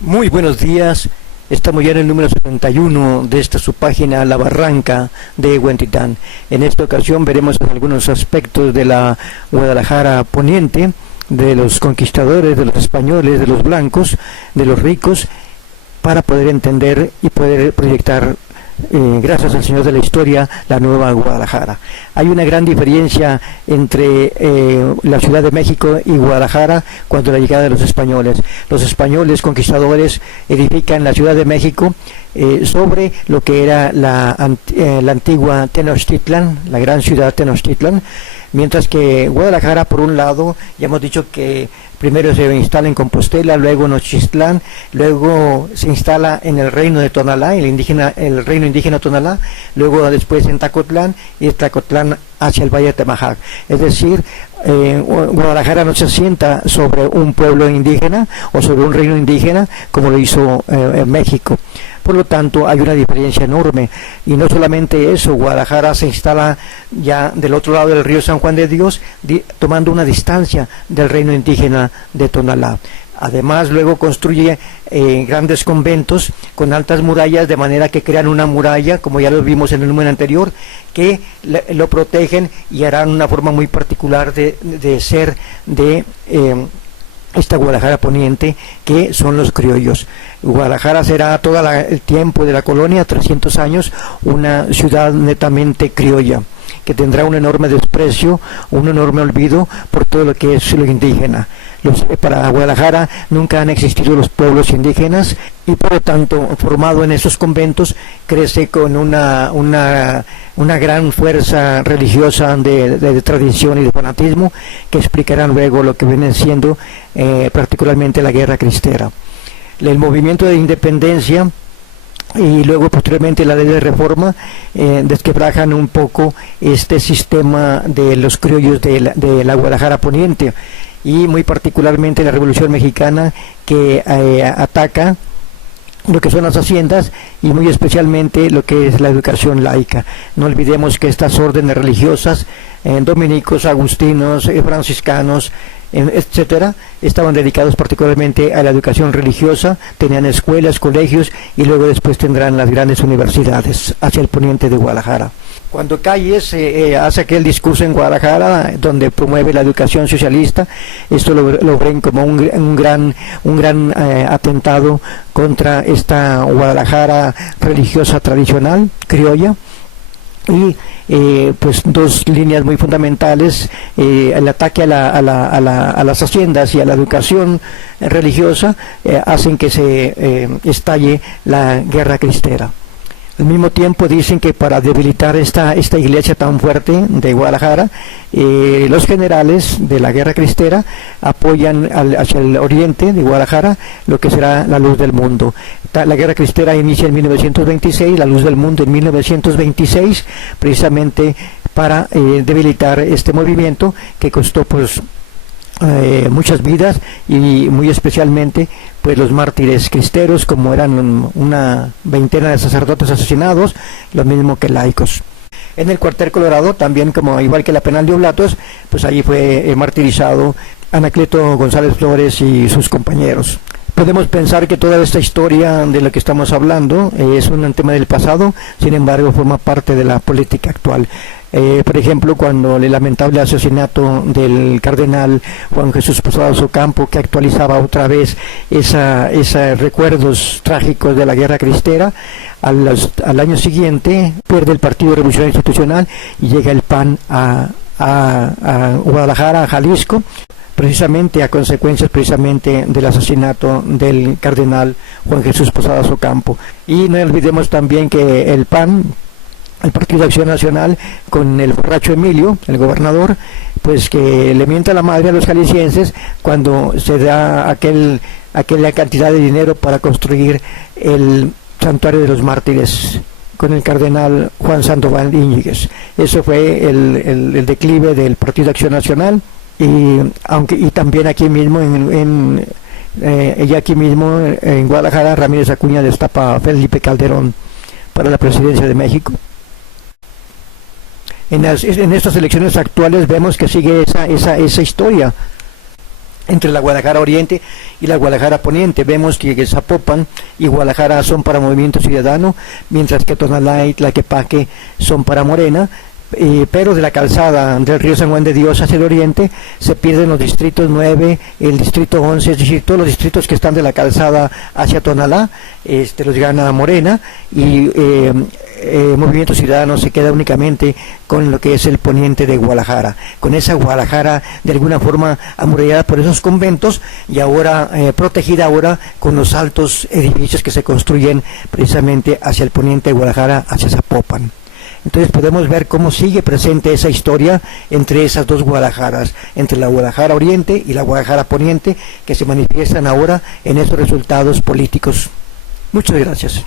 Muy buenos días, estamos ya en el número 71 de esta su página La Barranca de Huentitán. En esta ocasión veremos algunos aspectos de la Guadalajara poniente, de los conquistadores, de los españoles, de los blancos, de los ricos, para poder entender y poder proyectar, gracias al Señor de la historia, la nueva Guadalajara. Hay una gran diferencia entre la Ciudad de México y Guadalajara cuando la llegada de los españoles. Los españoles conquistadores edifican la Ciudad de México sobre lo que era la antigua Tenochtitlan, la gran ciudad Tenochtitlan, mientras que Guadalajara, por un lado, ya hemos dicho que primero se instala en Compostela, luego en Nochistlán, luego se instala en el reino de Tonalá, el reino indígena Tonalá, luego después en Tacotlán, y de Tacotlán hacia el Valle de Temajac. Es decir, Guadalajara no se asienta sobre un pueblo indígena o sobre un reino indígena como lo hizo México. Por lo tanto, hay una diferencia enorme. Y no solamente eso, Guadalajara se instala ya del otro lado del río San Juan de Dios, tomando una distancia del reino indígena de Tonalá. Además, luego construye grandes conventos con altas murallas, de manera que crean una muralla, como ya lo vimos en el número anterior, que lo protegen y harán una forma muy particular de ser de esta Guadalajara poniente, que son los criollos. Guadalajara será todo el tiempo de la colonia, 300 años, una ciudad netamente criolla, que tendrá un enorme desprecio, un enorme olvido por todo lo que es lo indígena. Para Guadalajara nunca han existido los pueblos indígenas y, por lo tanto, formado en esos conventos, crece con una gran fuerza religiosa de tradición y de fanatismo, que explicarán luego lo que viene siendo particularmente la Guerra Cristera. El movimiento de independencia y luego posteriormente la ley de reforma desquebrajan un poco este sistema de los criollos de la Guadalajara poniente, y muy particularmente la Revolución Mexicana, que ataca lo que son las haciendas y muy especialmente lo que es la educación laica. No olvidemos que estas órdenes religiosas, dominicos, agustinos, franciscanos, etcétera, estaban dedicados particularmente a la educación religiosa, tenían escuelas, colegios, y luego después tendrán las grandes universidades hacia el poniente de Guadalajara. Cuando Calles hace aquel discurso en Guadalajara donde promueve la educación socialista, esto lo ven como un gran atentado contra esta Guadalajara religiosa tradicional, criolla. Y pues dos líneas muy fundamentales, el ataque a las haciendas y a la educación religiosa, hacen que se estalle la Guerra Cristera. Al mismo tiempo dicen que para debilitar esta iglesia tan fuerte de Guadalajara, los generales de la Guerra Cristera apoyan hacia el oriente de Guadalajara lo que será la luz del mundo. La Guerra Cristera inicia en 1926, la luz del mundo en 1926, precisamente para debilitar este movimiento que costó pues muchas vidas, y muy especialmente pues los mártires cristeros, como eran una veintena de sacerdotes asesinados, lo mismo que laicos. En el cuartel Colorado también, como igual que la penal de Oblatos, pues allí fue martirizado Anacleto González Flores y sus compañeros. Podemos pensar que toda esta historia de la que estamos hablando es un tema del pasado, sin embargo forma parte de la política actual. Por ejemplo, cuando el lamentable asesinato del cardenal Juan Jesús Posadas Ocampo, que actualizaba otra vez esos recuerdos trágicos de la Guerra Cristera, al año siguiente pierde el Partido Revolucionario Institucional y llega el PAN a Guadalajara, a Jalisco, precisamente a consecuencias del asesinato del cardenal Juan Jesús Posadas Ocampo. Y no olvidemos también que el PAN, el Partido de Acción Nacional, con el borracho Emilio, el gobernador, pues que le mienta la madre a los jaliscienses cuando se da aquella cantidad de dinero para construir el santuario de los mártires con el cardenal Juan Sandoval Íñiguez. Eso fue el declive del Partido de Acción Nacional, y también aquí mismo en Guadalajara, Ramírez Acuña destapa a Felipe Calderón para la presidencia de México. En estas elecciones actuales vemos que sigue esa historia. entre la Guadalajara Oriente y la Guadalajara Poniente. Vemos que Zapopan y Guadalajara son para Movimiento Ciudadano, mientras que Tonalá y Tlaquepaque son para Morena. Pero de la calzada del río San Juan de Dios hacia el oriente se pierden los distritos 9, el distrito 11, es decir, todos los distritos que están de la calzada hacia Tonalá, los gana Morena, y Movimiento Ciudadano se queda únicamente con lo que es el poniente de Guadalajara, con esa Guadalajara de alguna forma amurallada por esos conventos y ahora protegida ahora con los altos edificios que se construyen precisamente hacia el poniente de Guadalajara, hacia Zapopan. Entonces podemos ver cómo sigue presente esa historia entre esas dos Guadalajaras, entre la Guadalajara Oriente y la Guadalajara Poniente, que se manifiestan ahora en esos resultados políticos. Muchas gracias.